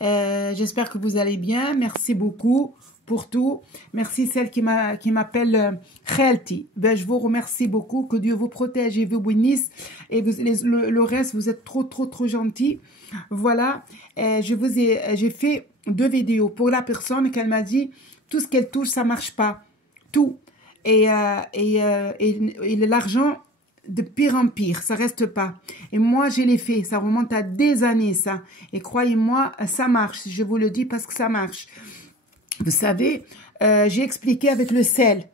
J'espère que vous allez bien. Merci beaucoup pour tout. Merci celle qui m'appelle Khelti. Ben, je vous remercie beaucoup. Que Dieu vous protège et vous bénisse. Et le reste, vous êtes trop gentils. Voilà. J'ai fait 2 vidéos pour la personne qu'elle m'a dit tout ce qu'elle touche, ça marche pas. Tout. Et l'argent, de pire en pire, ça reste pas. Et moi, je l'ai fait, ça remonte à des années, ça. Et croyez-moi, ça marche, je vous le dis parce que ça marche. Vous savez, j'ai expliqué avec le sel.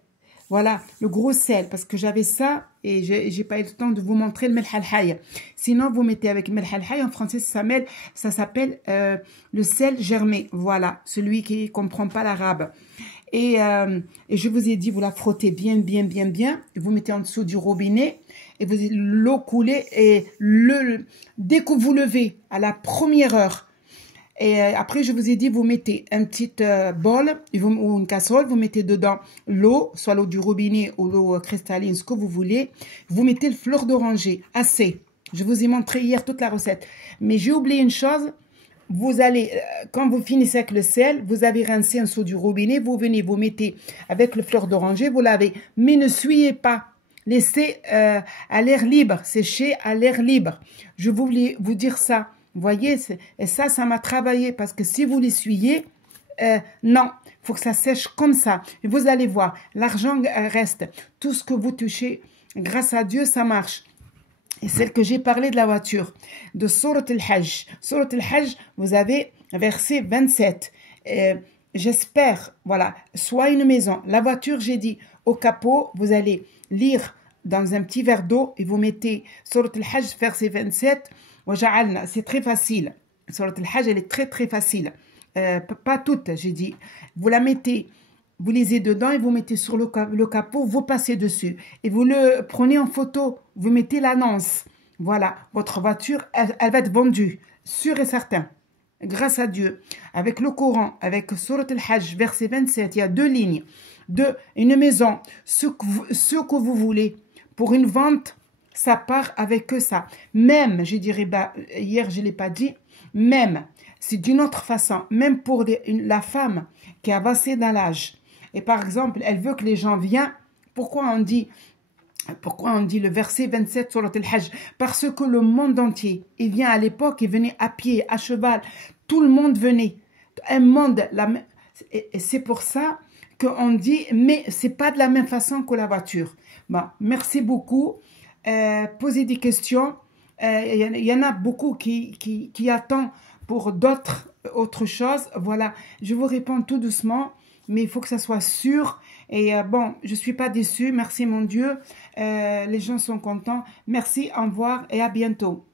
Voilà, le gros sel, parce que j'avais ça et j'ai pas eu le temps de vous montrer le melh al-hayy. Sinon, vous mettez avec melh al-hayy, en français, ça s'appelle le sel germé. Voilà, celui qui comprend pas l'arabe. Et je vous ai dit, vous la frottez bien. Et vous mettez en dessous du robinet et vous l'eau coulée et dès que vous levez à la première heure. Et après, je vous ai dit, vous mettez un petit bol ou une casserole, vous mettez dedans l'eau, soit l'eau du robinet ou l'eau cristalline, ce que vous voulez. Vous mettez le fleur d'oranger, assez. Je vous ai montré hier toute la recette. Mais j'ai oublié une chose. Vous allez, quand vous finissez avec le sel, vous avez rincé un seau du robinet, vous venez, vous mettez avec le fleur d'oranger, vous lavez. Mais ne suyez pas. Laissez à l'air libre, sécher à l'air libre. Je voulais vous dire ça. Vous voyez, et ça m'a travaillé parce que si vous l'essuyez, non, il faut que ça sèche comme ça. Et vous allez voir, l'argent reste. Tout ce que vous touchez, grâce à Dieu, ça marche. Et celle que j'ai parlé de la voiture, de Surat al-Hajj. Surat al-Hajj, vous avez verset 27. J'espère, voilà, soit une maison. La voiture, j'ai dit, au capot, vous allez lire dans un petit verre d'eau et vous mettez Surat al-Hajj, verset 27. C'est très facile. Surat al-Hajj, elle est très facile. Pas toute, j'ai dit. Vous la mettez, vous lisez dedans et vous mettez sur le capot, vous passez dessus. Et vous le prenez en photo, vous mettez l'annonce. Voilà, votre voiture, elle va être vendue, sûr et certain. Grâce à Dieu. Avec le Coran, avec Surat al-Hajj, verset 27, il y a 2 lignes. Une maison, ce que vous voulez. Pour une vente, ça part avec ça. Même, je dirais, bah, hier je ne l'ai pas dit, même, c'est d'une autre façon, même pour la femme qui a avancé dans l'âge, et par exemple, elle veut que les gens viennent, pourquoi on dit le verset 27 sur le Hajj? Parce que le monde entier, il vient à l'époque, il venait à pied, à cheval, tout le monde venait, un monde, et c'est pour ça qu'on dit, mais c'est pas de la même façon que la voiture. Bon, merci beaucoup. Posez des questions. Il y en a beaucoup qui attendent pour autre chose. Voilà, je vous réponds tout doucement, mais il faut que ça soit sûr. Et bon, je ne suis pas déçue. Merci mon Dieu. Les gens sont contents. Merci, au revoir et à bientôt.